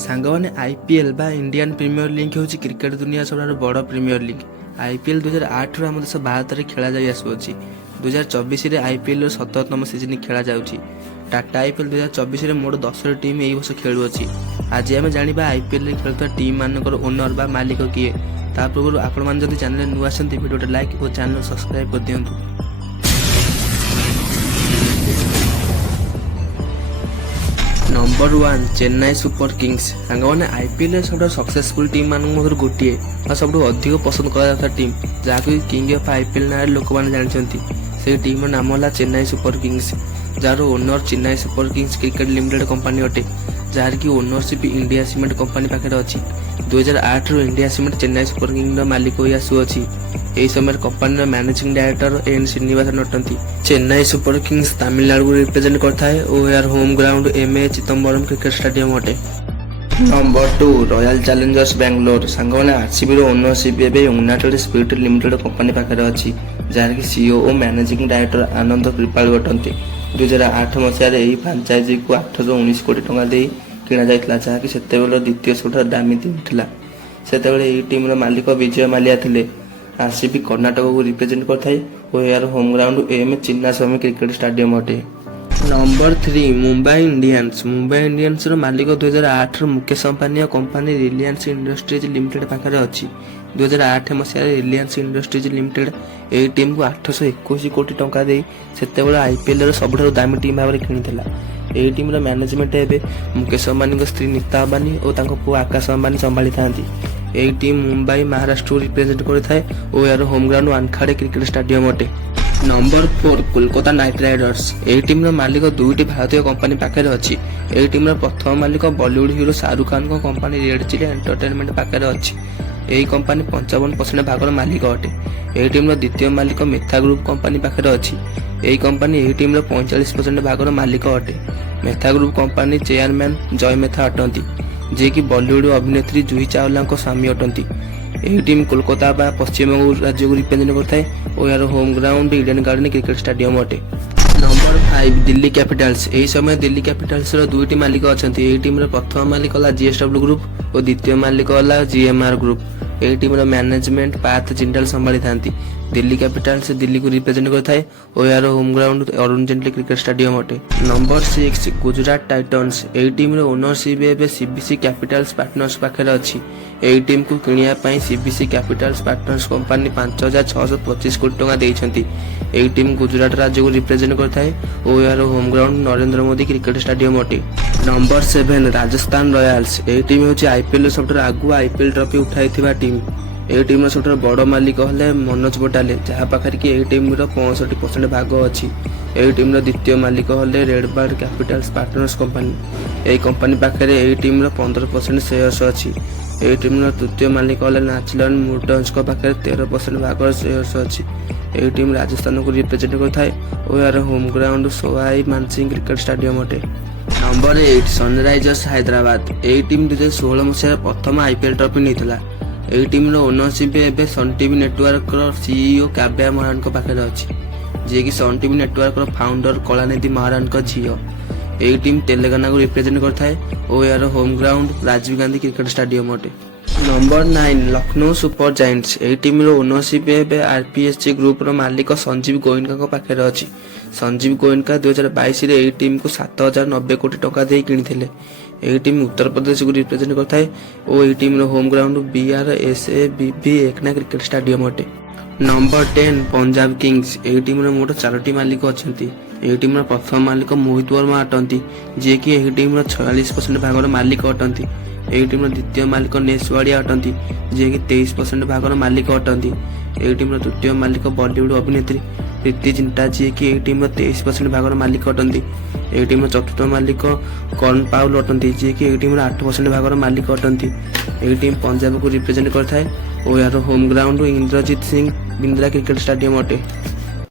सांगने IPL बा Indian premiere league हूँ cricket दुनिया सब बड़ प्रीमियर लीग। आईपीएल 2008 आम देश भारत में खेल आसुच्छी। 2024 आईपीएल 17तम सीजन खेल जाऊँगी। टाटा आईपीएल 2024 में मोट 10 टीम यही वर्ष खेलुअछि। आज आम जाना आईपीएल खेलुवा टीम मानकर ओनर बा मालिक किए। ता पूर्व आपण मैंने जब चैनल नुआ आसती भिडियो लाइक और चैनल सब्सक्राइब कर दिंतु। नंबर 1 चेन्नई सुपर किंग्स। सांगने आईपीएल सब सक्सेसफुल टीम मान गोटे और सब अधिक पसंद करा टीम जहाँकि किंग ऑफ आईपीएल ना लोक मैंने जानते से टीम नाम है चेन्नई सुपर किंग्स, जार owner Chennai Super Kings cricket limited company अटे, जार की ओनरशिप इंडिया सीमेंट कंपनी पाखे अच्छी। 2008 इंडिया सीमेंट चेन्नई सुपर किंग्स मालिक हो आसुअछि। यही समय कंपनी मैनेजिंग डायरेक्टर एन श्रीनिवासन अटंती। चेन्नई सुपर किंग्स तमिलनाडु को रिप्रेजेंट करता है और यार home ground MA Chidambaram cricket stadium अटे। नंबर 2 रॉयल चैलेंजर्स बेंगलोर। सांगने RCB ownership United Spirit limited company पाखे अच्छी, जार की सीईओ और मैनेजिंग डायरेक्टर आनंद कृपालु अटंती। 2008 मसीह यही फ्रांचाइजी को 819 कोटी टंका दे किणा जाइतला, जहाँकि सेतेबेले द्वितीय सबुठ दामी टीम थिला। सेतेबेले एही टीम मालिक विजय माल्या थिले। आरसीबी कर्नाटक को रिप्रेजेंट करथाय और यार home ground M Chinnaswamy cricket stadium अटे। नंबर 3 मुंबई इंडियंस। मुंबई इंडियंस मालिक 2008 मुकेश अंबानी कंपनी रिलायंस इंडस्ट्रीज लिमिटेड पाखे अच्छी। 2008 मसीह रिलायंस इंडस्ट्रीज लिमिटेड यही टीम को 821 कोटी टंका दे सेतेबेले आईपीएल सबुठ दामी टीम भाव में किणिथिला। यही टीम मैनेजमेंट एवं मुकेश अंबानी स्त्री नीता अंबानी और पुओ आकाश अंबानी संभाली था। यही टीम मुंबई महाराष्ट्र को रिप्रेजेंट करता और यार होम ग्राउंड वानखाड़े क्रिकेट स्टेडियम अटे। Number 4 Kolkata night Riders. यही टीम मालिक दुईटी भारतीय कंपनी पाखे अच्छी। यही टीम प्रथम मालिक बॉलीवुड हीरो शाहरुख खान को कंपनी रेड चिली एंटरटेनमेंट पाखे अच्छी। यही कंपनी 55% भागर मालिक अटे। यही टीम द्वितीय मालिक मेथा ग्रुप कंपनी पाखे अच्छी। यही कंपनी यही टीम 45% भागर मालिक अटे। मेथा ग्रुप कंपनी चेयरमैन जय मेथा अटंती, जे कि बॉलीवुड अभिनेत्री जूही चावला स्वामी अटंती। यही टीम कोलकाता बा पश्चिम राज्य को रिप्रेजेंट करता है और यार home ground Eden Garden cricket stadium अटे। नंबर 5 दिल्ली कैपिटल्स। यही समय दिल्ली कैपिटल्स दुईटी मालिक अच्छा। यही टीम प्रथम मालिक है जीएसडब्ल्यू ग्रुप और द्वितीय मालिक है जीएमआर ग्रुप। यही टीम मैनेजमेंट पार्थ जिंदाल संभाली था। दिल्ली कैपिटल्स दिल्ली को रिप्रेजेंट करता है और यार home ground Arun Jaitley cricket stadium अटे। नंबर 6 गुजरात टाइटन्स। यही टीम ओनरशिप एवं सीबीसी कैपिटल्स पार्टनर्स पाखे अच्छी। यही टीम को किणा सीबीसी कैपिटल्स पार्टनर्स कंपनी 5625 कोटी टंका देइछंती। यही टीम गुजरात राज्य को रिप्रेजेंट करता है और यार home ground Narendra Modi cricket stadium अटे। नंबर 7 राजस्थान रॉयल्स। यही टीम हूँ आईपीएल सब आगु आईपीएल ट्रॉफी उठाई टीम। यही टीम सब बड़ मालिक है मनोज बोटाले, जहाँ पाखे कि यही टीम 65% भाग अच्छी। यही टीम द्वितीय मालिक है रेडबर्ड कैपिटल्स पार्टनर्स कंपनी। यही कंपनी पाखे यही टीम 15% शेयर्स अच्छी। यही टीम तृतीय मालिक है नेचुरल मोटर्स पाखे 13% भाग शेयर्स अच्छी। यही टीम राजस्थान को रिप्रेजेंट करता है और यार home ground Sawai Mansingh cricket stadium अटे। नंबर 8 सनराइजर्स हैदराबाद। यही टीम 2016 मसीह प्रथम आईपीएल ट्रॉफी नहीं। यही टीम ओनरशिप एवं सन टीवी नेटवर्क सीईओ काव्या महाराण पाखे अच्छी, जी कि सन टीवी नेटवर्क फाउंडर कलानिधि महाराण झील। यही टीम तेलंगाना को रिप्रेजेंट करता है और यार home ground Rajiv Gandhi cricket stadium अटे। Number 9 Lucknow super giants. यही टीम ओनरशिप एवं आरपीएसजी ग्रुप मालिक संजीव गोयनका पाखे अच्छी। संजीव गोयनका 2022 यही टीम को 7090 कोटी टंका दे किणिथिले। यही टीम उत्तर प्रदेश को रिप्रेजेंट करता है और यही team home ground BRSABB Ekana cricket stadium अटे। Number 10 Punjab kings. यही टीम मोट 4टी मालिक अच्छा। यही टीम प्रथम मालिक मोहित वर्मा अटंती, जी कि यही टीम 46% भागर मालिक अटंती। यही टीम द्वितीय मालिक नेसवाड़िया अटंती, जी कि 23% भागर मालिक अटंती। यही टीम तृतीय मालिक बॉलीवुड अभिनेत्री प्रीति जिंटा, जी कि यही टीम 23% भागर मालिक अटंती। यही टीम चतुर्थ मालिक कर्ण पाउल अटंती, जी कि यही टीम 8% भागर मालिक अटंती। यही टीम पंजाब को रिप्रेजेंट करता है और यार home ground Inderjit Singh Bindra cricket stadium अटे।